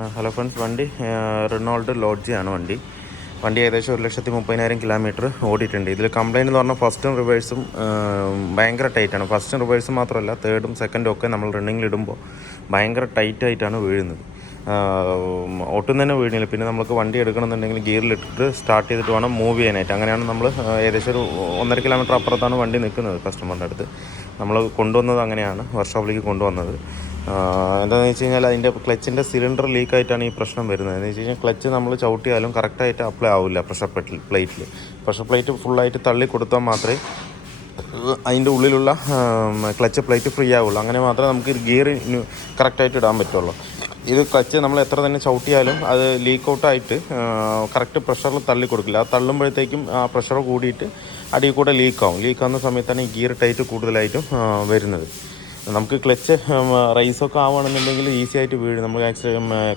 Hello friends, വണ്ടി Renault lodgy ആണ്. വണ്ടി ഏകദേശം 1,30,000 കിലോമീറ്റർ ഓടിയിട്ടുണ്ട്. ഇതിൽ കംപ്ലയിൻ്റ് എന്ന് പറഞ്ഞാൽ ഫസ്റ്റും റിവേഴ്സും ഭയങ്കര ടൈറ്റാണ്. ഫസ്റ്റും റിവേഴ്സും മാത്രമല്ല, തേർഡും സെക്കൻഡും ഒക്കെ നമ്മൾ റണ്ണിങ്ങിലിടുമ്പോൾ ഭയങ്കര ടൈറ്റായിട്ടാണ് വീഴുന്നത്. ഒട്ടും തന്നെ വീഴുന്നില്ല. പിന്നെ നമുക്ക് വണ്ടി എടുക്കണമെന്നുണ്ടെങ്കിൽ ഗിയറിലിട്ടിട്ട് സ്റ്റാർട്ട് ചെയ്തിട്ട് വേണം മൂവ് ചെയ്യാനായിട്ട്. അങ്ങനെയാണ് നമ്മൾ ഏകദേശം ഒരു 1.5 കിലോമീറ്റർ അപ്പുറത്താണ് വണ്ടി നിൽക്കുന്നത് കസ്റ്റമറിൻ്റെ അടുത്ത്. നമ്മൾ കൊണ്ടുവന്നത് അങ്ങനെയാണ്, വർക്ക്ഷോപ്പിലേക്ക് കൊണ്ടുവന്നത്. എന്താണെന്ന് വെച്ച് കഴിഞ്ഞാൽ അതിൻ്റെ ക്ലച്ചിൻ്റെ സിലിണ്ടർ ലീക്കായിട്ടാണ് ഈ പ്രശ്നം വരുന്നത്. എന്ന് വെച്ച് കഴിഞ്ഞാൽ ക്ലച്ച് നമ്മൾ ചവിട്ടിയാലും കറക്റ്റായിട്ട് അപ്ലൈ ആവില്ല. പ്രഷർ പ്ലേറ്റ് ഫുള്ളായിട്ട് തള്ളി കൊടുത്താൽ മാത്രമേ അതിൻ്റെ ഉള്ളിലുള്ള ക്ലച്ച് പ്ലേറ്റ് ഫ്രീ ആവുള്ളൂ. അങ്ങനെ മാത്രമേ നമുക്ക് ഗിയർ കറക്റ്റായിട്ട് ഇടാൻ പറ്റുള്ളൂ. ഇത് ക്ലച്ച് നമ്മൾ എത്ര തന്നെ ചവിട്ടിയാലും അത് ലീക്ക് ഔട്ടായിട്ട് കറക്റ്റ് പ്രഷറിൽ തള്ളി കൊടുക്കില്ല. അത് തള്ളുമ്പോഴത്തേക്കും ആ പ്രഷർ കൂടിയിട്ട് അടിയിൽ കൂടെ ലീക്കാവുന്ന സമയത്താണ് ഈ ഗിയർ ടൈറ്റ് കൂടുതലായിട്ടും വരുന്നത്. നമുക്ക് ക്ലച്ച് റൈസൊക്കെ ആവുകയാണെന്നുണ്ടെങ്കിൽ ഈസി ആയിട്ട് വീഴും. നമ്മൾ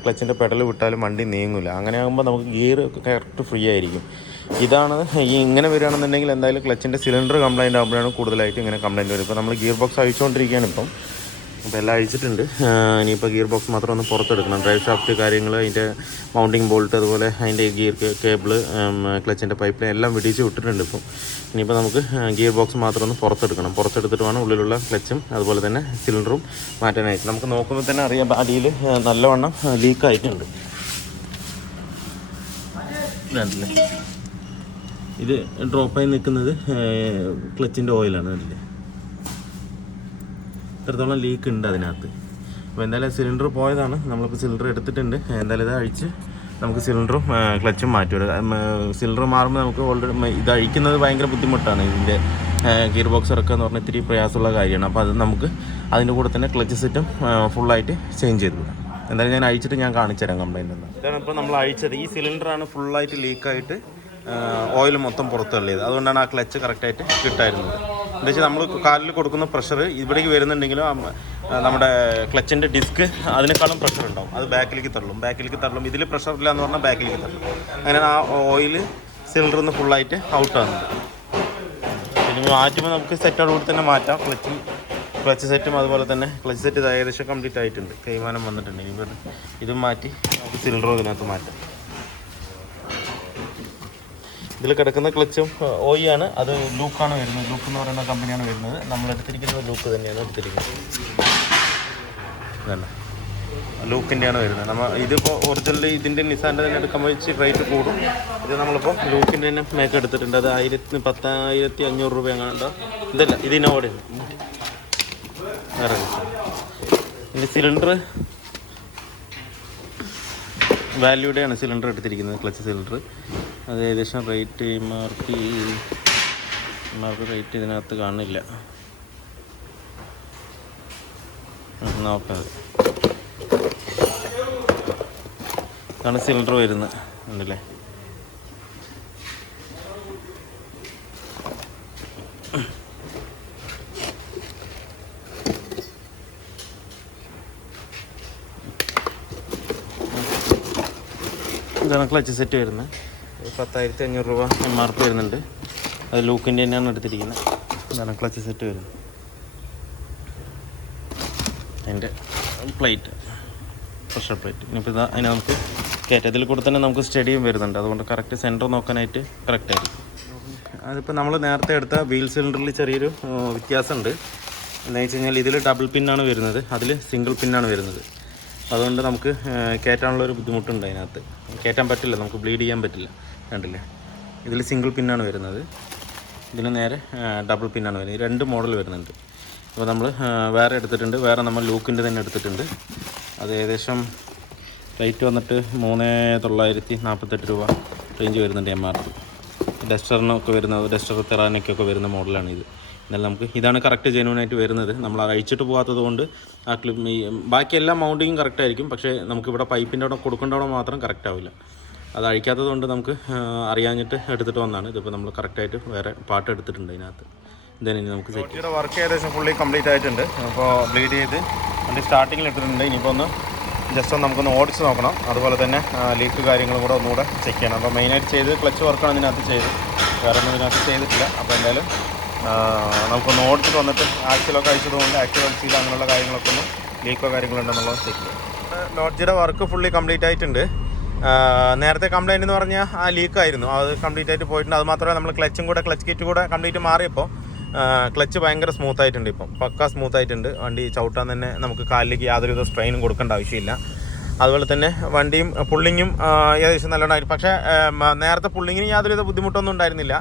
ക്ലച്ചിൻ്റെ പെഡൽ വിട്ടാലും വണ്ടി നീങ്ങില്ല. അങ്ങനെ ആകുമ്പോൾ നമുക്ക് ഗിയർ കറക്റ്റ് ഫ്രീ ആയിരിക്കും. ഇതാണ് ഇങ്ങനെ വരികയാണെന്നുണ്ടെങ്കിൽ എന്തായാലും ക്ലച്ചിൻ്റെ സിലിണ്ടർ കംപ്ലയിൻ്റ് ആകുമ്പോഴാണ് കൂടുതലായിട്ട് ഇങ്ങനെ കംപ്ലയിൻറ്റ് വരും. ഇപ്പോൾ നമ്മൾ ഗിയർ ബോക്സ് അഴിച്ചുകൊണ്ടിരിക്കുകയാണ് അപ്പോൾ എല്ലാം അഴിച്ചിട്ടുണ്ട്. ഇനിയിപ്പോൾ ഗിയർ ബോക്സ് മാത്രം ഒന്ന് പുറത്തെടുക്കണം. ഡ്രൈവ് ഷാഫ്റ്റ് കാര്യങ്ങൾ, അതിൻ്റെ മൗണ്ടിങ് ബോൾട്ട്, അതുപോലെ അതിൻ്റെ ഗിയർ കേബിള്, ക്ലച്ചിൻ്റെ പൈപ്പ് ലൈൻ എല്ലാം വിടിച്ച് വിട്ടിട്ടുണ്ട്. ഇനിയിപ്പോൾ നമുക്ക് ഗിയർ ബോക്സ് മാത്രം ഒന്ന് പുറത്തെടുത്തിട്ട് വേണം ഉള്ളിലുള്ള ക്ലച്ചും അതുപോലെ തന്നെ സിലിണ്ടറും മാറ്റാനായിട്ട്. നമുക്ക് നോക്കുമ്പോൾ തന്നെ അറിയാം അടിയിൽ നല്ലവണ്ണം ലീക്കായിട്ടുണ്ട്. ഇതല്ലേ, ഇത് ഡ്രോപ്പായി നിൽക്കുന്നത് ക്ലച്ചിൻ്റെ ഓയിലാണ്. അതിൽ ഇത്രത്തോളം ലീക്ക് ഉണ്ട് അതിനകത്ത്. അപ്പോൾ എന്തായാലും സിലിണ്ടർ പോയതാണ്. നമ്മളിപ്പോൾ സിലിണ്ടർ എടുത്തിട്ടുണ്ട്. എന്തായാലും ഇത് അഴിച്ച് നമുക്ക് സിലിണ്ടറും ക്ലച്ചും മാറ്റി വിടുക. സിലിണ്ടർ മാറുമ്പോൾ നമുക്ക് ഓൾറെഡി ഇത് അഴിക്കുന്നത് ഭയങ്കര ബുദ്ധിമുട്ടാണ്. ഇതിൻ്റെ ഗിയർ ബോക്സ് ഇറക്കുക എന്ന് പറഞ്ഞാൽ ഇത്തിരി പ്രയാസമുള്ള കാര്യമാണ്. അപ്പോൾ അത് നമുക്ക് അതിൻ്റെ കൂടെ തന്നെ ക്ലച്ച് സെറ്റും ഫുള്ളായിട്ട് ചേഞ്ച് ചെയ്ത് വിടാം. എന്തായാലും ഞാൻ അഴിച്ചിട്ട് ഞാൻ കാണിച്ചു തരാം കംപ്ലയിൻ്റ് എന്താ. ഇതാണ് ഇപ്പോൾ നമ്മൾ അഴിച്ചത്. ഈ സിലിണ്ടറാണ് ഫുള്ളായിട്ട് ലീക്കായിട്ട് ഓയിൽ മൊത്തം പുറത്ത് തള്ളിയത്. അതുകൊണ്ടാണ് ആ ക്ലച്ച് കറക്റ്റായിട്ട് കിട്ടായിരുന്നത്. എന്താ വെച്ചാൽ നമ്മൾ കാലിൽ കൊടുക്കുന്ന പ്രഷർ ഇവിടേക്ക് വരുന്നുണ്ടെങ്കിലും നമ്മുടെ ക്ലച്ചിൻ്റെ ഡിസ്ക് അതിനേക്കാളും പ്രഷർ ഉണ്ടാവും. അത് ബാക്കിലേക്ക് തള്ളും. ഇതിൽ പ്രഷർ ഇല്ല എന്ന് പറഞ്ഞാൽ ബാക്കിലേക്ക് തള്ളും. അങ്ങനെ ആ ഓയിൽ സിലിണ്ടറിൽ നിന്ന് ഫുള്ളായിട്ട് ഔട്ടാകുന്നുണ്ട്. പിന്നെ മാറ്റുമ്പോൾ നമുക്ക് സെറ്റോട് കൂടി തന്നെ മാറ്റാം. ക്ലച്ച് സെറ്റും അതുപോലെ തന്നെ ക്ലച്ച് സെറ്റ് ഏകദേശം കംപ്ലീറ്റ് ആയിട്ടുണ്ട്. കൈമാനം വന്നിട്ടുണ്ട്. ഇനി ഇതും മാറ്റി നമുക്ക് സിലിണ്ടറും ഇതിനകത്ത് മാറ്റാം. ഇതിൽ കിടക്കുന്ന ക്ലച്ചും ഓയിയാണ്. അത് ലൂക്കാണ് വരുന്നത്. ലൂക്ക് എന്ന് പറയുന്ന കമ്പനിയാണ് വരുന്നത്. നമ്മൾ എടുത്തിരിക്കുന്നത് ലൂക്ക് തന്നെയാണ് എടുത്തിരിക്കുന്നത്. ഇതല്ല, ലൂക്കിൻ്റെയാണ് വരുന്നത്. ഇതിപ്പോൾ ഒറിജിനൽ ഇതിൻ്റെ നിസാൻ്റെ തന്നെ എടുക്കുമ്പോൾ വെച്ച് റേറ്റ് കൂടും. ഇത് നമ്മളിപ്പോൾ ലൂക്കിൻ്റെ തന്നെ മേക്ക് എടുത്തിട്ടുണ്ട്. അത് 10,500 രൂപ അങ്ങനെ. ഇതല്ല, ഇതിനോട് വേറെ ഇനി സിലിണ്ടർ വാല്യൂടെയാണ് സിലിണ്ടർ എടുത്തിരിക്കുന്നത്. ക്ലച്ച് സിലിണ്ടർ അത് ഏകദേശം rate M R P rate ഇതിനകത്ത് കാണില്ല. നോക്കാം. ഇതാണ് സിലിണ്ടർ വരുന്നത്. ഉണ്ടല്ലേ, ഇതാണ് ക്ലച്ച് സെറ്റ് വരുന്നത്. 10,500 രൂപ എം ആർ പി വരുന്നുണ്ട്. അത് ലൂക്കിൻ്റെ തന്നെയാണ് എടുത്തിരിക്കുന്നത്. ഇതാണ് ക്ലച്ച് സെറ്റ് വരുന്നത്. അതിൻ്റെ പ്ലേറ്റ്, പ്രഷർ പ്ലേറ്റ്. ഇനിയിപ്പോൾ അതിന് നമുക്ക് കയറ്റത്തിൽ കൂടെ തന്നെ നമുക്ക് സ്റ്റഡിയും വരുന്നുണ്ട്. അതുകൊണ്ട് കറക്റ്റ് സെൻറ്റർ നോക്കാനായിട്ട് കറക്റ്റായിരിക്കും. അതിപ്പോൾ നമ്മൾ നേരത്തെ എടുത്ത വീൽ സിലിണ്ടറിൽ ചെറിയൊരു വ്യത്യാസമുണ്ട്. എന്താണെന്ന് വെച്ച് കഴിഞ്ഞാൽ ഇതിൽ ഡബിൾ പിന്നാണ് വരുന്നത്, അതിൽ സിംഗിൾ പിന്നാണ് വരുന്നത്. അതുകൊണ്ട് നമുക്ക് കയറ്റാനുള്ളൊരു ബുദ്ധിമുട്ടുണ്ട്. അതിനകത്ത് കയറ്റാൻ പറ്റില്ല, നമുക്ക് ബ്ലീഡ് ചെയ്യാൻ പറ്റില്ല. കണ്ടില്ലേ, ഇതിൽ സിംഗിൾ പിന്നാണ് വരുന്നത്, ഇതിന് നേരെ ഡബിൾ പിന്നാണ് വരുന്നത്. 2 മോഡൽ വരുന്നുണ്ട്. അപ്പോൾ നമ്മൾ വേറെ എടുത്തിട്ടുണ്ട്. വേറെ നമ്മൾ ലൂക്കിൻ്റെ തന്നെ എടുത്തിട്ടുണ്ട്. അത് ഏകദേശം റേറ്റ് വന്നിട്ട് 3,948 രൂപ റേഞ്ച് വരുന്നുണ്ട് എം ആർ പി. ഡസ്റ്ററിനൊക്കെ വരുന്നത്, ഡസ്റ്റർ തെറാനൊക്കെ വരുന്ന മോഡലാണ് ഇത്. എന്നാലും നമുക്ക് ഇതാണ് കറക്റ്റ് ജെന്യൂനായിട്ട് വരുന്നത്. നമ്മൾ അഴിച്ചിട്ട് പോകാത്തത് കൊണ്ട് ആ ബാക്കി എല്ലാ മൗണ്ടിങ്ങും കറക്റ്റായിരിക്കും. പക്ഷേ നമുക്കിവിടെ പൈപ്പിൻ്റെ അവിടെ കൊടുക്കേണ്ടവിടെ മാത്രം കറക്റ്റ് ആവില്ല. അത് അഴിക്കാത്തത് കൊണ്ട് നമുക്ക് അറിയാഞ്ഞിട്ട് എടുത്തിട്ട് വന്നതാണ്. ഇതിപ്പോൾ നമ്മൾ കറക്റ്റായിട്ട് വേറെ പാട്ട് എടുത്തിട്ടുണ്ട് അതിനകത്ത്. ഇനി നമുക്ക് സെറ്റ് വർക്ക് ഏകദേശം ഫുള്ളി കംപ്ലീറ്റ് ആയിട്ടുണ്ട്. അപ്പോൾ ബ്ലീഡ് ചെയ്ത് വണ്ടി സ്റ്റാർട്ടിങ്ങിൽ ഇട്ടിട്ടുണ്ട്. ഇനിയിപ്പോൾ ഒന്ന് ജസ്റ്റ് നമുക്കൊന്ന് ഓടിച്ച് നോക്കണം. അതുപോലെ തന്നെ ലീക്ക് കാര്യങ്ങളും കൂടെ ഒന്നുകൂടെ ചെക്ക് ചെയ്യണം. അപ്പോൾ മെയിനായിട്ട് ചെയ്ത് ക്ലച്ച് വർക്കാണ് ഇതിനകത്ത് ചെയ്ത്, വേറെ ഒന്നും ഇതിനകത്ത് ചെയ്തിട്ടില്ല. അപ്പോൾ എന്തായാലും നമുക്കൊന്ന് ഓടിച്ചിട്ട് വന്നിട്ട് ആക്സിലൊക്കെ അയച്ചതുകൊണ്ട് ആക്സിൽ അടിച്ചില്ല അങ്ങനെയുള്ള കാര്യങ്ങളൊക്കെ ഒന്ന് ലീക്കോ കാര്യങ്ങളുണ്ടെന്നുള്ളത് ചെക്ക് ചെയ്യാം. നമ്മുടെ ലോഡ്ജിയുടെ വർക്ക് ഫുള്ളി കംപ്ലീറ്റ് ആയിട്ടുണ്ട്. നേരത്തെ കംപ്ലൈൻറ്റ് എന്ന് പറഞ്ഞാൽ ആ ലീക്കായിരുന്നു, അത് കംപ്ലീറ്റ് ആയിട്ട് പോയിട്ടുണ്ട്. അത് മാത്രമല്ല നമ്മൾ ക്ലച്ച് കിറ്റ് കൂടെ കംപ്ലീറ്റ് മാറിയപ്പോൾ ക്ലച്ച് ഭയങ്കര സ്മൂത്തായിട്ടുണ്ട്. ഇപ്പം പക്ക സ്മൂത്തായിട്ടുണ്ട്. വണ്ടി ചവിട്ടാൻ തന്നെ നമുക്ക് കാലിലേക്ക് യാതൊരുവിധ സ്ട്രെയിനും കൊടുക്കേണ്ട ആവശ്യമില്ല. അതുപോലെ തന്നെ വണ്ടിയും പുള്ളിങ്ങും ഏകദേശം നല്ലോണമായിരുന്നു. പക്ഷേ നേരത്തെ പുള്ളിങ്ങിന് യാതൊരുവിധ ബുദ്ധിമുട്ടൊന്നും ഉണ്ടായിരുന്നില്ല.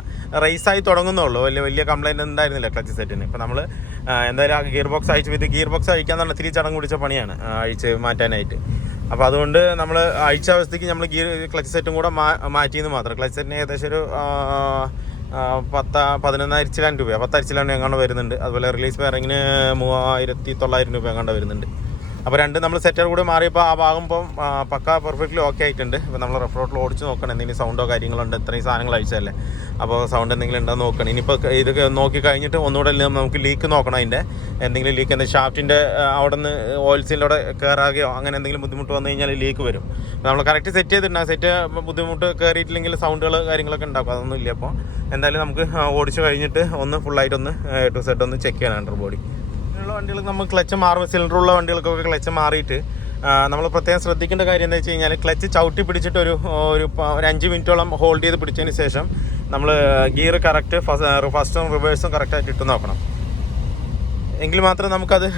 റേസായി തുടങ്ങുന്നുള്ളൂ, വലിയ കംപ്ലൈൻറ്റ് ഉണ്ടായിരുന്നില്ല ക്ലച്ച് സെറ്റിന്. ഇപ്പോൾ നമ്മൾ എന്തായാലും ആ ഗിയർ ബോക്സ് ഗിയർ ബോക്സ് അഴിക്കാന്ന് പറഞ്ഞാൽ ചടങ്ങ് പിടിച്ച പണിയാണ് അഴിച്ച് മാറ്റാനായിട്ട്. അപ്പോൾ അതുകൊണ്ട് നമ്മൾ അഴിച്ച അവസ്ഥയ്ക്ക് നമ്മൾ ക്ലച്ച് സെറ്റും കൂടെ മാറ്റിയെന്ന് മാത്രം. ക്ലച്ച് സെറ്റിന് ഏകദേശം ഒരു 11,000 രൂപ 10,000 എങ്ങാണ്ട് വരുന്നുണ്ട്. അതുപോലെ റിലീസ് ബെയറിങ്ങിന് 3,900 രൂപ എങ്ങാണ്ട് വരുന്നുണ്ട്. അപ്പോൾ രണ്ട് നമ്മൾ സെറ്റർ കൂടെ മാറിയപ്പോൾ ആ ഭാഗം ഇപ്പം പക്ക പെർഫെക്റ്റ്ലി ഓക്കെ ആയിട്ടുണ്ട്. ഇപ്പോൾ നമ്മൾ റഫ് റോഡിൽ ഓടിച്ച് നോക്കണം എന്തെങ്കിലും സൗണ്ടോ കാര്യങ്ങളുണ്ട്. ഇത്രയും സാധനങ്ങൾ അഴിച്ചതല്ലേ, അപ്പോൾ സൗണ്ട് എന്തെങ്കിലും ഉണ്ടോ നോക്കണം. ഇനിയിപ്പോൾ ഇത് നോക്കി കഴിഞ്ഞിട്ട് ഒന്നുകൂടെ നമുക്ക് ലീക്ക് നോക്കണം. അതിൻ്റെ എന്തെങ്കിലും ലീക്ക് ഷാഫ്റ്റിൻ്റെ അവിടെ നിന്ന് ഓയിൽ സീലിലൂടെ കയറാകെയോ അങ്ങനെ എന്തെങ്കിലും ബുദ്ധിമുട്ട് വന്നു കഴിഞ്ഞാൽ ലീക്ക് വരും. നമ്മൾ കറക്റ്റ് സെറ്റ് ചെയ്തിട്ടുണ്ടാകും. സെറ്റ് ബുദ്ധിമുട്ട് കയറിയിട്ടില്ലെങ്കിൽ സൗണ്ടുകൾ കാര്യങ്ങളൊക്കെ ഉണ്ടാക്കും. അതൊന്നും ഇല്ല. അപ്പോൾ എന്തായാലും നമുക്ക് ഓടിച്ച് കഴിഞ്ഞിട്ട് ഒന്ന് ഫുള്ളായിട്ടൊന്ന് ടു സെറ്റ് ഒന്ന് ചെക്ക് ചെയ്യാൻ അണ്ടർ ബോഡി ഉള്ള വണ്ടികൾക്ക് നമ്മൾ ക്ലച്ച് മാറുമ്പോൾ സിലിണ്ടറുള്ള വണ്ടികൾക്കൊക്കെ ക്ലച്ച് മാറിയിട്ട് നമ്മൾ പ്രത്യേകം ശ്രദ്ധിക്കേണ്ട കാര്യം എന്താ വെച്ച് കഴിഞ്ഞാൽ ക്ലച്ച് ചവിട്ടി പിടിച്ചിട്ട് ഒരു 5 മിനിറ്റോളം ഹോൾഡ് ചെയ്ത് പിടിച്ചതിന് ശേഷം നമ്മൾ ഗിയർ കറക്റ്റ് ഫസ്റ്റും റിവേഴ്സും കറക്റ്റായിട്ട് ഇട്ട് നോക്കണം. എങ്കിൽ മാത്രമേ നമുക്കത്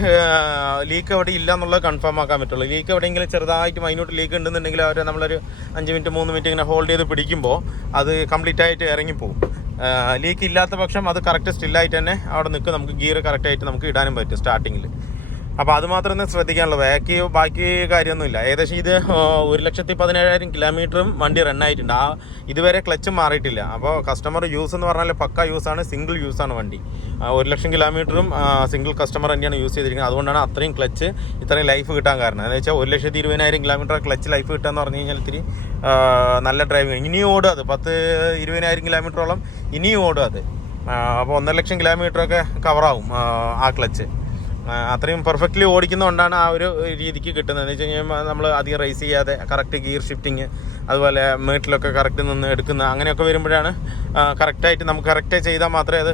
ലീക്ക് എവിടെ ഇല്ല എന്നുള്ളത് കൺഫേം ആക്കാൻ പറ്റുള്ളൂ. ലീക്ക് എവിടെയെങ്കിലും ചെറുതായിട്ട് മൈന്യൂട്ട് ലീക്ക് ഉണ്ടെന്നുണ്ടെങ്കിൽ നമ്മളൊരു 5 മിനിറ്റ് 3 മിനിറ്റ് ഇങ്ങനെ ഹോൾഡ് ചെയ്ത് പിടിക്കുമ്പോൾ അത് കംപ്ലീറ്റ് ആയിട്ട് ഇറങ്ങിപ്പോവും. ലീക്ക് ഇല്ലാത്ത പക്ഷം അത് കറക്റ്റ് സ്റ്റില്ലായിട്ട് തന്നെ അവിടെ നിൽക്കും. നമുക്ക് ഗിയർ കറക്റ്റായിട്ട് നമുക്ക് ഇടാനും പറ്റും സ്റ്റാർട്ടിങ്ങിൽ. അപ്പോൾ അത് മാത്രമേ ശ്രദ്ധിക്കാനുള്ളൂ. ബാക്കി കാര്യമൊന്നുമില്ല. ഏകദേശം ഇത് 1,17,000 കിലോമീറ്ററും വണ്ടി റണ്ണായിട്ടുണ്ട്. ഇതുവരെ ക്ലച്ച് മാറിയിട്ടില്ല. അപ്പോൾ കസ്റ്റമർ യൂസ് എന്ന് പറഞ്ഞാൽ പക്ക യൂസാണ്, സിംഗിൾ യൂസാണ് വണ്ടി. 1,00,000 കിലോമീറ്ററും സിംഗിൾ കസ്റ്റമർ തന്നെയാണ് യൂസ് ചെയ്തിരിക്കുന്നത്. അതുകൊണ്ടാണ് അത്രയും ക്ലച്ച് ഇത്രയും ലൈഫ് കിട്ടാൻ കാരണം. എന്ന് വെച്ചാൽ 1,20,000 കിലോമീറ്റർ ക്ലച്ച് ലൈഫ് കിട്ടുക എന്ന് പറഞ്ഞു കഴിഞ്ഞാൽ ഇത്തിരി നല്ല ഡ്രൈവിങ്. ഇനിയും ഓടും അത് 10,20,000 കിലോമീറ്ററോളം ഇനിയും ഓടും അത്. അപ്പോൾ 1,00,000 കിലോമീറ്ററൊക്കെ കവറാവും ആ ക്ലച്ച്. അത്രയും പെർഫെക്റ്റ്ലി ഓടിക്കുന്നതുകൊണ്ടാണ് ആ ഒരു രീതിക്ക് കിട്ടുന്നത്. എന്ന് വെച്ച് കഴിഞ്ഞാൽ നമ്മൾ അധികം റേസ് ചെയ്യാതെ കറക്റ്റ് ഗിയർ ഷിഫ്റ്റിങ്, അതുപോലെ മേട്ടിലൊക്കെ കറക്റ്റ് നിന്ന് എടുക്കുന്ന അങ്ങനെയൊക്കെ വരുമ്പോഴാണ് കറക്റ്റായിട്ട് നമുക്ക് കറക്റ്റ് ചെയ്താൽ മാത്രമേ അത്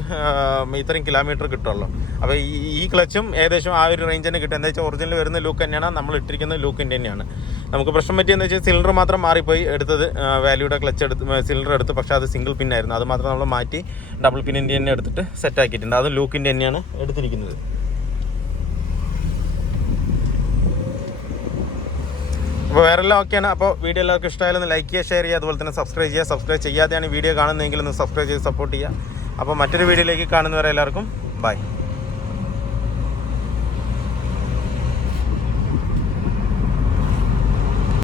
ഇത്രയും കിലോമീറ്റർ കിട്ടുള്ളൂ. അപ്പോൾ ഈ ക്ലച്ചും ഏകദേശം ആ ഒരു റേഞ്ച് തന്നെ കിട്ടും. എന്താ വെച്ചാൽ ഒറിജിനൽ വരുന്ന ലൂക്ക് തന്നെയാണ്, നമ്മൾ ഇട്ടിരിക്കുന്ന ലൂക്കിൻ്റെ തന്നെയാണ്. നമുക്ക് പ്രശ്നം പറ്റിയെന്ന് വെച്ചാൽ സിലിണ്ടർ മാത്രം മാറിപ്പോയി എടുത്തത്. വാല്യൂയുടെ ക്ലച്ച് സിലിണ്ടർ എടുത്ത്, പക്ഷേ അത് സിംഗിൾ പിന്നായിരുന്നു. അത് മാത്രം നമ്മൾ മാറ്റി ഡബിൾ പിന്നിൻ്റെ തന്നെ എടുത്തിട്ട് സെറ്റ് ആക്കിയിട്ടുണ്ട്. അത് ലൂക്കിൻ്റെ തന്നെയാണ് എടുത്തിരിക്കുന്നത്. അപ്പോൾ വേറെല്ലാം ഓക്കെയാണ്. അപ്പോൾ വീഡിയോ എല്ലാവർക്കും ഇഷ്ടമായാലും ലൈക്ക് ചെയ്യുക, ഷെയർ ചെയ്യുക, അതുപോലെ തന്നെ സബ്സ്ക്രൈബ് ചെയ്യുക. സബ്സ്ക്രൈബ് ചെയ്യാതെയാണ് വീഡിയോ കാണുന്നതെങ്കിൽ ഒന്ന് സബ്സ്ക്രൈബ് ചെയ്ത് സപ്പോർട്ട് ചെയ്യുക. അപ്പോൾ മറ്റൊരു വീഡിയോയിലേക്ക് കാണുന്നവരെ എല്ലാവർക്കും ബൈ.